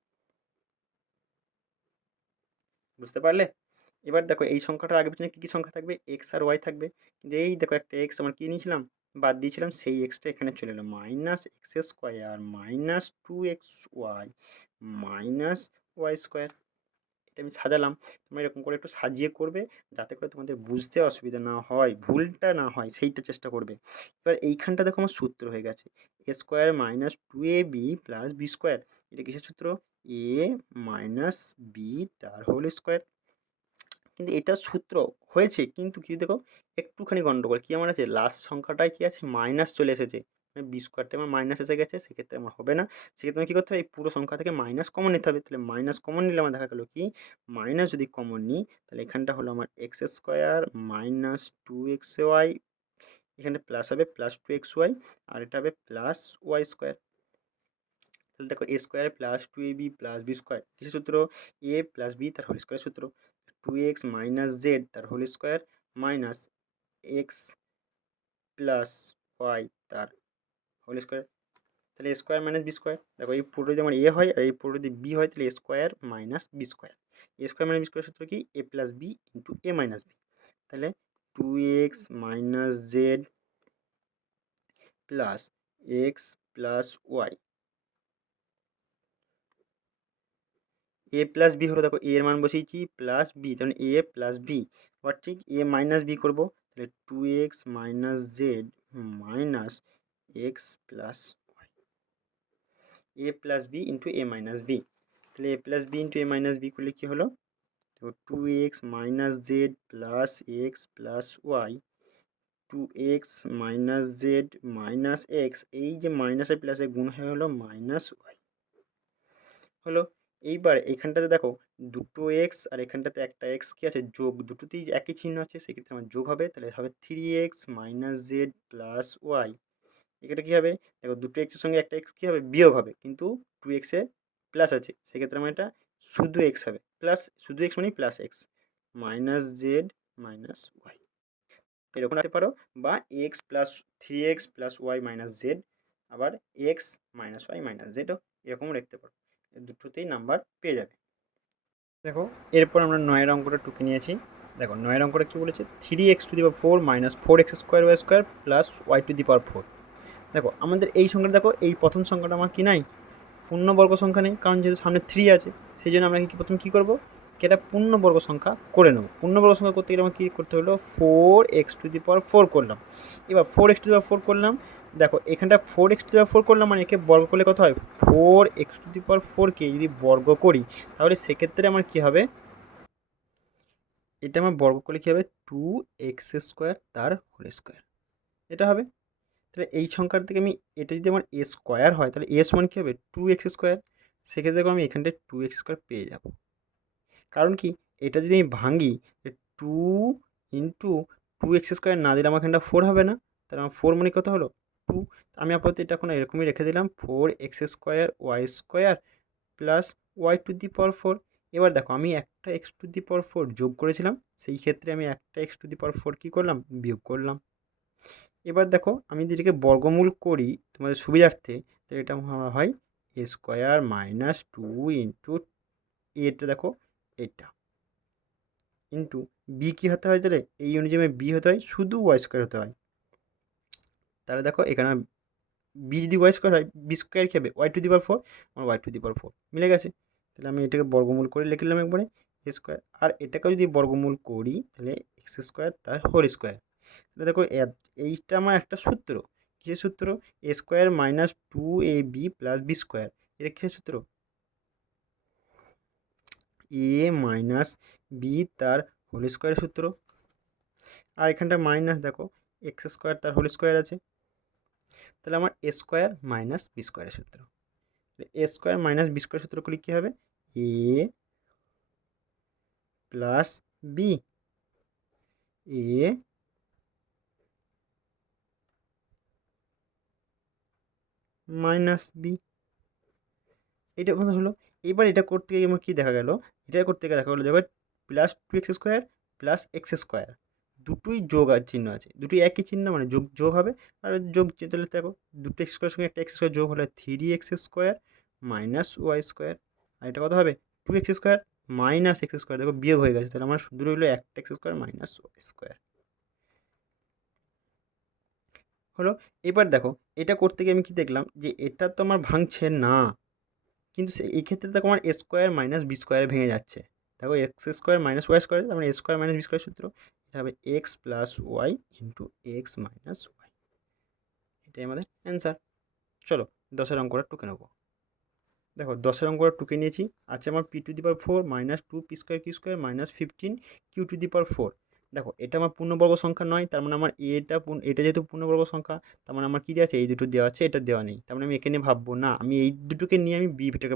বুঝতে পারলে। এবার দেখো এই সংখ্যাটার আগে পেছনে কী কী সংখ্যা থাকবে, এক্স আর ওয়াই থাকবে, কিন্তু এই দেখো একটা এক্স আমার কী নিয়েছিলাম বাদ দিয়েছিলাম, সেই এক্সটা এখানে চলে এলো -x² -2xy -y², এটা আমি সাজালাম, তোমরা এরকম করে একটু সাজিয়ে করবে, যাতে করে তোমাদের বুঝতে অসুবিধা না হয়, ভুলটা না হয় সেইটা চেষ্টা করবে। এবার এইখানটা দেখো আমার সূত্র হয়ে গেছে, a² - 2ab + b², এটা কিসের সূত্র, a মাইনাস বি তার হোল স্কোয়ার, কিন্তু এটা সূত্র হয়েছে, কিন্তু কি দেখো একটুখানি গন্ডগোল, কি আমার আছে লাস্ট সংখ্যাটায় কি আছে মাইনাস চলে এসেছে, মানে বি স্কোয়ারটা আমার মাইনাস এসে গেছে, সেক্ষেত্রে আমার হবে না। সেক্ষেত্রে আমার কী করতে হবে, এই পুরো সংখ্যা থেকে মাইনাস কমন নিতে হবে। তাহলে মাইনাস কমন নিলে আমার দেখা গেলো কি, মাইনাস যদি কমন নিই তাহলে এখানটা হলো আমার এক্স স্কোয়ার মাইনাস 2xy, এখানে প্লাস হবে প্লাস 2xy, আর এটা হবে প্লাস ওয়াই স্কোয়ার। তাহলে দেখো A square plus 2ab plus B square, কিসের সূত্র, এ প্লাস বি তার হোল স্কোয়ার সূত্র, 2x মাইনাস জেড তার whole square minus X plus Y তার হোল স্কোয়ার। তাহলে এ স্কোয়ার মাইনাস বি স্কোয়ার, দেখো এই পুরো যদি আমার এ হয় আর এই পুরো যদি বি হয় তাহলে এ square minus B square. A square minus B square সূত্র কি, এ plus B into A minus B. তাহলে 2x minus Z plus X plus Y, A plus B হলো, দেখো এ এর মান বসিয়েছি প্লাস বি, তাহলে এ প্লাস বি, আবার ঠিক এ মাইনাস বি করবো, তাহলে 2x minus Z minus X plus Y, A plus B into A minus B. তাহলে A plus B into A minus B করলে কী হলো, তো 2x minus Z plus X plus Y, 2x minus Z minus X, এই যে মাইনাসের প্লাসে গুণ হয়ে হলো মাইনাস ওয়াই হলো। এইবার এখানটাতে দেখো দুটো এক্স আর এখানটাতে একটা এক্স কী আছে, যোগ, দুটোতেই একই চিহ্ন আছে, সেক্ষেত্রে আমার যোগ হবে, তাহলে হবে 3x minus Z plus Y. এখানে কী হবে, দেখো দুটো এক্সের সঙ্গে একটা এক্স কী হবে, বিয়োগ হবে, কিন্তু 2x এ প্লাস আছে, সেক্ষেত্রে আমার এটা শুধু এক্স হবে, প্লাস শুধু এক্স মানে plus X minus Z minus Y, এরকম রাখতে পারো, বা X plus 3x plus Y minus Z, আবার এক্স মাইনাস ওয়াই মাইনাস জেডও এরকম রাখতে পারো, দুটোতেই নাম্বার পেয়ে যাবে। দেখো এরপর আমরা 9 অঙ্কটা টুকে নিয়েছি। দেখো 9 অঙ্কটা কী বলেছে, 3x⁴ minus 4x² Y square plus y⁴। দেখো আমাদের এই সংখ্যাটা, দেখো এই প্রথম সংখ্যাটা আমার কি নাই, পূর্ণবর্গ সংখ্যা নেই, কারণ যেহেতু সামনে 3 আছে, সেই জন্য আমরা প্রথমে কী করবো, এটা পূর্ণবর্গ সংখ্যা করে নেব। পূর্ণবর্গ সংখ্যা করতে গেলে আমার কী করতে হলো, 4x⁴ করলাম। এবার 4x⁴ করলাম, দেখো এখানটা 4x⁴ করলাম, মানে একে বর্গ করলে কত হয়, 4x⁴ যদি বর্গ করি তাহলে সেক্ষেত্রে আমার কী হবে, এটা আমার বর্গ করলে কী হবে, 2x² তার হোল স্কোয়ার, এটা হবে। তাহলে এই সংখ্যার থেকে আমি, এটা যদি আমার এ স্কোয়ার হয় তাহলে এ সমান কী হবে, 2x², সেক্ষেত্রে দেখো আমি এখানটায় 2x² পেয়ে যাব। কারণ কি, এটা যদি আমি ভাঙি, 2 ইন্টু 2x² না দিলে আমার এখানটা 4 হবে না, তাহলে আমার 4 মানে কত হলো 2। আমি আপাতত এটা এখন এরকমই রেখে দিলাম, 4x² Y square plus y⁴। এবার দেখো আমি একটা x⁴ যোগ করেছিলাম, সেই ক্ষেত্রে আমি একটা x⁴ কী করলাম, বিয়োগ করলাম। এবার দেখো আমি যদি এটাকে বর্গমূল করি তোমাদের সুবিধার্থে, তাহলে এটা হয় এ স্কোয়ার মাইনাস 2 ইন্টু, এটা দেখো এটা ইন্টু বি কী হতে হয়, তাহলে এই অনুযায়ী বি হতে হয় শুধু ওয়াই স্কোয়ার হতে হয়। তাহলে দেখো এখানে বি যদি ওয়াই স্কোয়ার হয়, বি স্কোয়ার কী হবে, y⁴, আমার y⁴ মিলে গেছে। তাহলে আমি এটাকে বর্গমূল করে লিখলাম একবারে এ স্কোয়ার, আর এটাকেও যদি বর্গমূল করি তাহলে x² তার হোল স্কোয়ার। তাহলে দেখো এইটা আমার একটা সূত্র, কিসের সূত্র, A square minus 2ab plus B square, এটা কিসের সূত্র, এ মাইনাস বি তার হোল স্কোয়ারের সূত্র। আর এখানটা মাইনাস, দেখো x² তার হোল স্কোয়ার আছে, তাহলে আমার এ স্কোয়ার মাইনাস বি স্কোয়ারের সূত্র। A square minus B square সূত্র করলে কী হবে, A plus b, A minus B, এটা মতো হলো। এবার এটা করতে গিয়ে আমার কী দেখা গেল, এটা করতে গিয়ে দেখা গেলো, দেখো প্লাস 2x² প্লাস x², দুটোই যোগ আর চিহ্ন আছে, দুটোই একই চিহ্ন, মানে যোগ যোগ হবে, আর যোগ তাহলে দেখো দুটো x² সঙ্গে একটা x² যোগ হলে 3x² মাইনাস ওয়াই স্কোয়ার, আর এটা কত হবে 2x² মাইনাস x², দেখো বিয়োগ হয়ে গেছে, তাহলে আমার শুধু রইলো একটা x² মাইনাস ওয়াই স্কোয়ার হলো। এবার দেখো এটা করতে গিয়ে আমি কি দেখলাম, যে এটা তো আমার ভাঙছে না, কিন্তু এই ক্ষেত্রে দেখো আমার এ স্কোয়ার মাইনাস বি স্কোয়ারে ভেঙে যাচ্ছে। দেখো x² মাইনাস ওয়াই স্কোয়ার, তার মানে A square minus B square সূত্র, এটা হবে X plus Y into X minus Y, এটাই আমাদের অ্যান্সার। চলো 10 অঙ্কটা টুকে নেবো। দেখো 10 অঙ্কটা টুকে নিয়েছি, আচ্ছা আমার p⁴ minus 2p² q² minus 15 q⁴, দেখো এটা আমার পূর্ণবর্গ সংখ্যা নয়, তার মানে আমার এটা যেহেতু পূর্ণবর্গ সংখ্যা, তার মানে আমার কী দেওয়া আছে, এই দুটো দেওয়া আছে, এটা দেওয়া নেই। তার মানে আমি একে নিয়ে ভাববো না, আমি এই দুটোকে নিয়ে আমি বিটাকে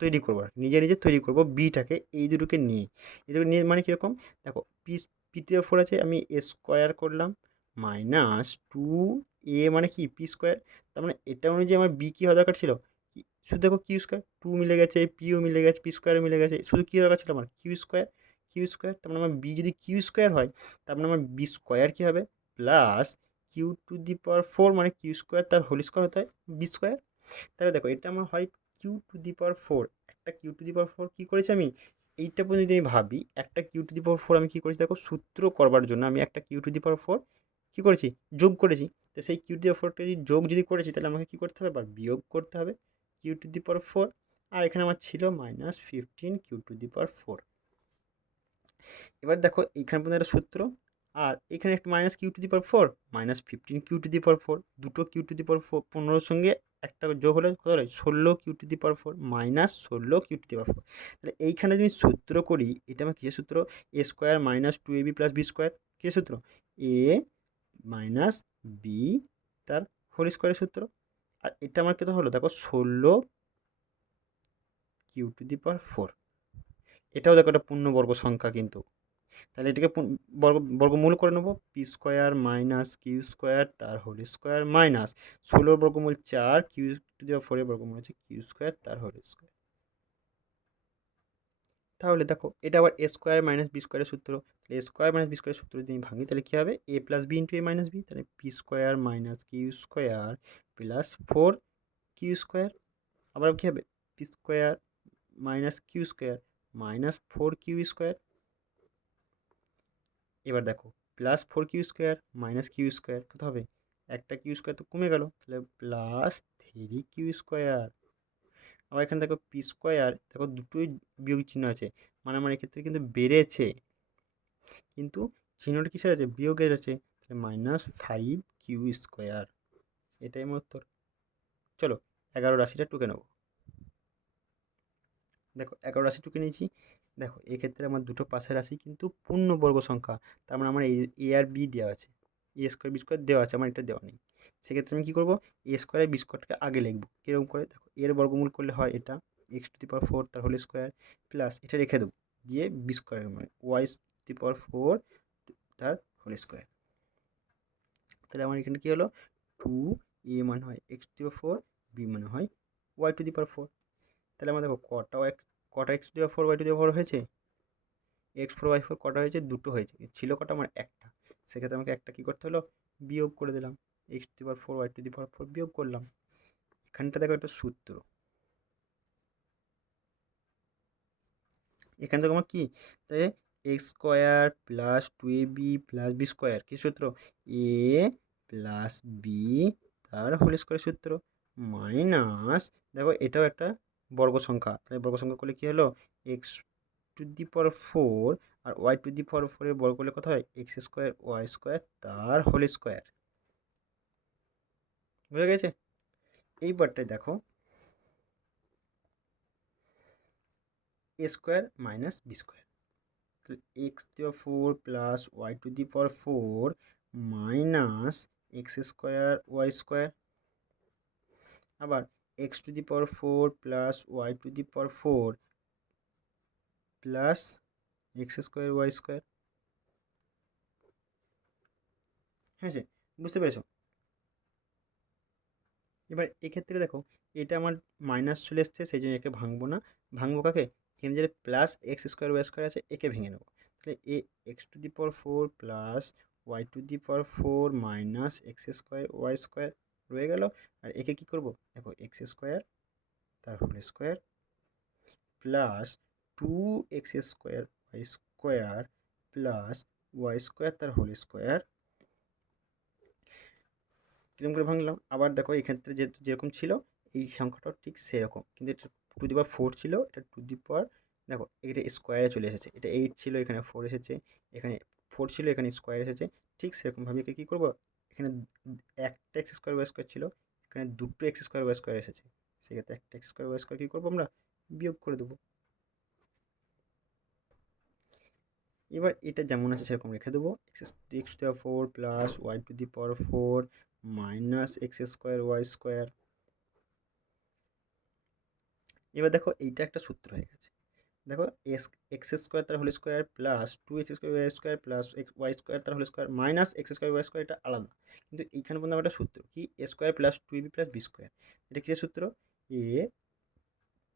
তৈরি করবো, আর নিজে নিজে তৈরি করবো বিটাকে এই দুটোকে নিয়ে। এই দুটো নিয়ে মানে কীরকম, দেখো পিতে ফোর আছে, আমি এ স্কোয়ার করলাম মাইনাস টু এ মানে কি পি স্কোয়ার। তার মানে এটা অনুযায়ী আমার বি কী হওয়া দরকার ছিল, শুধু দেখো কিউ স্কোয়ার, টু মিলে গেছে, পিও মিলে গেছে, পি স্কোয়ারও মিলে গেছে, শুধু কী দরকার ছিল আমার কিউ স্কোয়ার। কিউ স্কোয়ার তার মানে আমার বি যদি কিউ স্কোয়ার হয়, তার মানে আমার বি স্কোয়ার কী হবে plus Q to the power four, মানে কিউ স্কোয়ার তার হোল স্কোয়ার হতে হয় বি স্কোয়ার। তাহলে দেখো এটা আমার হয় Q to the power four, একটা Q to the power four কী করেছি আমি, এইটা পর্যন্ত যদি আমি ভাবি একটা Q to the power four আমি কী করেছি, দেখো সূত্র করবার জন্য আমি একটা Q to the power four কী করেছি, যোগ করেছি। তো সেই কিউ টু দি পাওয়ার ফোরটা যদি যোগ যদি করেছি, তাহলে আমাকে কী করতে হবে, বা বিয়োগ করতে হবে Q to the power four. আর এখানে আমার ছিল minus 15 Q to the power four. এবার দেখো এইখানে পর্যন্ত একটা সূত্র, আর এখানে একটা minus Q to the power four, minus 15 Q to the power four, দুটো Q to the power four 15 সঙ্গে একটা যোগ হলে কত হলো, 16 Q to the power four minus 16 Q to the power four. তাহলে এইখানে যদি সূত্র করি, এটা আমার কিসের সূত্র, A square minus two A B plus B square, কিসের সূত্র, এ মাইনাস বি তার হোল স্কোয়ারের সূত্র। আর এটা আমার কত হলো, দেখো 16 Q to the power four. এটাও দেখো একটা পূর্ণবর্গ সংখ্যা কিন্তু। তাহলে এটাকে বর্গমূল করে নেবো, P square minus Q square তার হোল স্কোয়ার মাইনাস 16 বর্গমূল 4 কিউ টু দি পাওয়ার ফোরের বর্গমূল হচ্ছে কিউ স্কোয়ার তার হোল স্কোয়ার। তাহলে দেখো এটা আবার এ স্কোয়ার মাইনাস বি স্কোয়ারের সূত্র। তাহলে এ স্কোয়ার মাইনাস বি স্কোয়ারের সূত্র যদি আমি ভাঙি, তাহলে কী হবে, A plus B into A minus B, তাহলে P square minus Q square plus four Q square. আবার কী হবে, P square minus Q square minus four Q square. এবার দেখো plus four Q square minus Q square কত হবে, একটা কিউ স্কোয়ার তো কমে গেল, তাহলে প্লাস থ্রি কিউ স্কোয়ার। আবার এখানে দেখো পি স্কোয়ার, দেখো দুটোই বিয়োগ চিহ্ন আছে, মানে আমার এক্ষেত্রে কিন্তু বেড়েছে, কিন্তু চিহ্নটা কিসের আছে, বিয়োগের আছে, তাহলে মাইনাস ফাইভ কিউ স্কোয়ার। এটাই আমার উত্তর। চলো 11 রাশিটা টুকে নেবো। দেখো 11 রাশি টুকে নিয়েছি। দেখো এক্ষেত্রে আমার দুটো পাশের রাশি কিন্তু পূর্ণবর্গ সংখ্যা, তার মানে আমার এ আর বি দেওয়া আছে, এ স্কোয়ার বি স্কোয়ার দেওয়া আছে, আমার এটা দেওয়া নেই। সেক্ষেত্রে আমি কী করবো, এ স্কোয়ার বি স্কোয়ারটাকে আগে লিখবো কীরকম করে, দেখো এর বর্গমূল করলে হয় এটা X to the power four তার হোল স্কোয়ার প্লাস এটা রেখে দেবো, দিয়ে বি স্কোয়ার মানে Y to the power four তার হোল স্কোয়ার। তাহলে আমার এখানে কী হলো, টু এ মানে হয় X to the power four, B মানে হয় Y to the power four. তাহলে আমার দেখো কটা X to the power four Y to the power four হয়েছে, এক্স ফোর ওয়াই ফোর কটা হয়েছে, দুটো হয়েছে, ছিল কটা আমার একটা। সেক্ষেত্রে আমাকে একটা কী করতে হলো, বিয়োগ করে দিলাম, X to the power four Y to the power four বিয়োগ করলাম। এখানটা দেখো একটা সূত্র, এখান থেকে আমার কি, তাই x square plus two A B plus B square কী সূত্র, এ প্লাস বি তার হোল স্কোয়ার সূত্র মাইনাস, দেখো এটাও একটা বর্গ সংখ্যা, তাহলে বর্গ সংখ্যা করলে কী হলো, X to the power four আর ওয়াই টু দি পাওয়ার ফোরের বর্গ করলে কত হয়, এক্স স্কোয়ার ওয়াই স্কোয়ার তার হোল স্কোয়ার। বুঝা গেছে। এইবারটায় দেখো A square minus B square, তাহলে X to the power four plus Y to the power four minus x square Y square, আবার X to the power four plus Y to the power four plus x square Y square. হ্যাঁ সে বুঝতে পেরেছো। এবার এক্ষেত্রে দেখো এটা আমার মাইনাস চলে এসছে, সেই জন্য একে ভাঙবো না, ভাঙবো কাকে, এখানে যে plus x square Y square আছে একে ভেঙে নেবো। তাহলে এ X to the power four plus Y to the power four minus x square Y square রয়ে গেল। আর একে কী করবো, দেখো এক্স স্কোয়ার তার whole square plus two x square Y square plus Y square তার হোল স্কোয়ার। কীরকম করে ভাঙলাম, আবার দেখো এক্ষেত্রে যেরকম ছিল এই সংখ্যাটাও ঠিক সেরকম, কিন্তু এটা টু দি পাওয়ার ফোর ছিল, এটা টু দি পাওয়ার, দেখো এটা স্কোয়ারে চলে এসেছে, এটা এইট ছিল এখানে ফোর এসেছে, এখানে ফোর ছিল এখানে স্কোয়ার এসেছে। ঠিক সেরকমভাবে একে কী করবো, এখানে একটা এক্স স্কোয়ার ওয়াই স্কোয়ার ছিল, এখানে দুটো এক্স স্কোয়ার ওয়াই স্কোয়ার এসেছে, সেক্ষেত্রে একটা এক্স স্কোয়ার ওয়াই স্কোয়ার কী করবো আমরা, বিয়োগ করে দেবো। এবার এটা যেমন আছে সেরকম রেখে দেবো, X to the power 4 plus Y to the power 4 minus x square Y square. এবার দেখো এইটা একটা সূত্র হয়ে গেছে। দেখো এক্স স্কোয়ার তার whole square plus 2x square Y square plus Y square তার whole square minus x square Y square, এটা আলাদা, কিন্তু এইখানে পর্যন্ত একটা সূত্র কি A square plus 2ab plus B square. এটা কিসের সূত্র? এ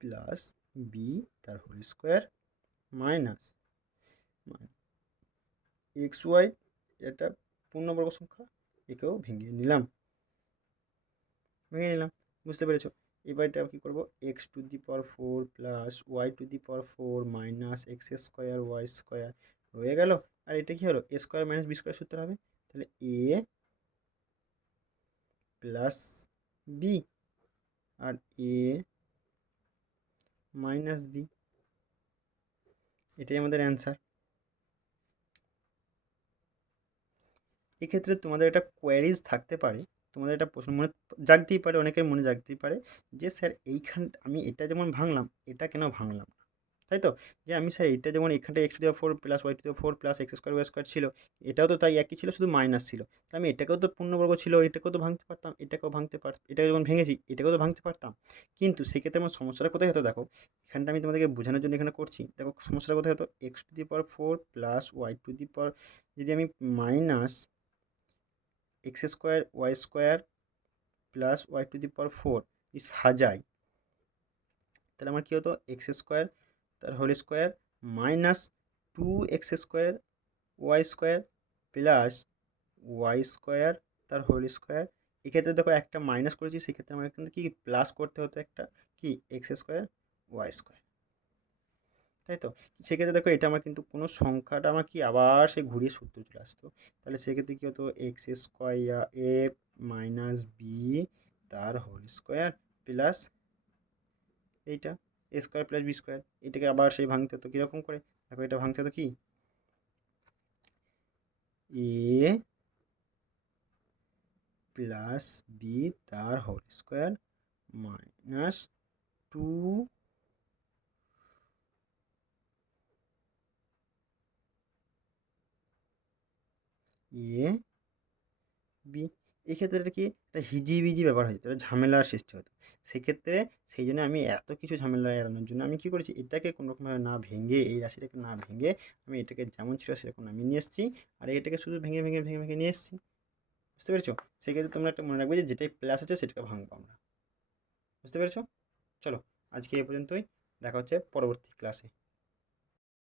প্লাস বি তার whole square minus X Y, এটা পূর্ণবর্গ সংখ্যা, একেও ভেঙে নিলাম, বুঝতে পেরেছো? এবার এটা কী করবো, x to the power 4 plus Y to the power 4 minus x square Y square রয়ে গেল। আর এটা কি হলো, A square minus B square সূত্র হবে, তাহলে এ প্লাস বি আর এ মাইনাস বি, এটাই আমাদের অ্যান্সার। এক্ষেত্রে তোমাদের একটা কোয়ারিজ থাকতে পারে, তোমাদের একটা প্রশ্ন মনে জাগতেই পারে, অনেকের মনে জাগতেই পারে যে স্যার এইখান আমি এটা যেমন ভাঙলাম এটা কেন ভাঙলাম না, তাই তো? যে আমি স্যার এইটা যেমন এখানটা X to the 4 plus Y to the 4 plus x square Y square ছিল, এটাও তো তাই একই ছিল, শুধু মাইনাস ছিল, তাহলে আমি এটাকেও তো পূর্ণবর্গ ছিল, এটাকেও তো ভাঙতে পারতাম, এটাকেও ভাঙতে পারতাম, এটাকে যখন ভেঙেছি এটাকেও তো ভাঙতে পারতাম। কিন্তু সেক্ষেত্রে আমার সমস্যাটা কোথায় হতো দেখো, এখানটা আমি তোমাদেরকে বোঝানোর জন্য এখানে করছি, দেখো সমস্যাটা কোথায় হতো, x to the power 4 plus Y to the power, যদি আমি minus x square Y square plus Y to the power 4 সাজাই, তাহলে আমার কী হতো, এক্স স্কোয়ার তার whole square minus 2x square Y square plus Y square তার হোল স্কোয়ার। এক্ষেত্রে দেখো একটা মাইনাস করেছি, সেক্ষেত্রে আমার কিন্তু কি প্লাস করতে হতো একটা কি এক্স স্কোয়ার ওয়াই স্কোয়ার, তাই তো? সেক্ষেত্রে দেখো এটা আমার কিন্তু কোনো সংখ্যাটা আমার কি আবার সে ঘুরিয়ে সূত্র চলে আসতো, তাহলে সেক্ষেত্রে কী হতো, এক্স স্কোয়ার এ মাইনাস বি তার হোল স্কোয়ার প্লাস এইটা এ স্কোয়ার প্লাস বি স্কোয়ার, এটাকে আবার সেই ভাঙতে হতো কীরকম করে, দেখো এটা ভাঙতে হতো কি এ প্লাস বি তার whole square minus 2 A B. এক্ষেত্রে এটা কি একটা হিজিবিজি ব্যাপার হয়ে যেত, একটা ঝামেলার সৃষ্টি হতো। সেক্ষেত্রে সেই জন্য আমি এত কিছু ঝামেলা এড়ানোর জন্য আমি কী করেছি, এটাকে কোনোরকমভাবে না ভেঙে, এই রাশিটাকে না ভেঙে আমি এটাকে যেমন ছিল সেরকম নামিয়ে নিয়ে এসেছি, আর এটাকে শুধু ভেঙে ভেঙে ভেঙে ভেঙে নিয়ে এসেছি, বুঝতে পেরেছো? সেক্ষেত্রে তোমরা একটা মনে রাখবে যে যেটাই প্লাস আছে সেটাকে ভাঙবো আমরা, বুঝতে পেরেছো? চলো আজকে এ পর্যন্তই, দেখা হচ্ছে পরবর্তী ক্লাসে।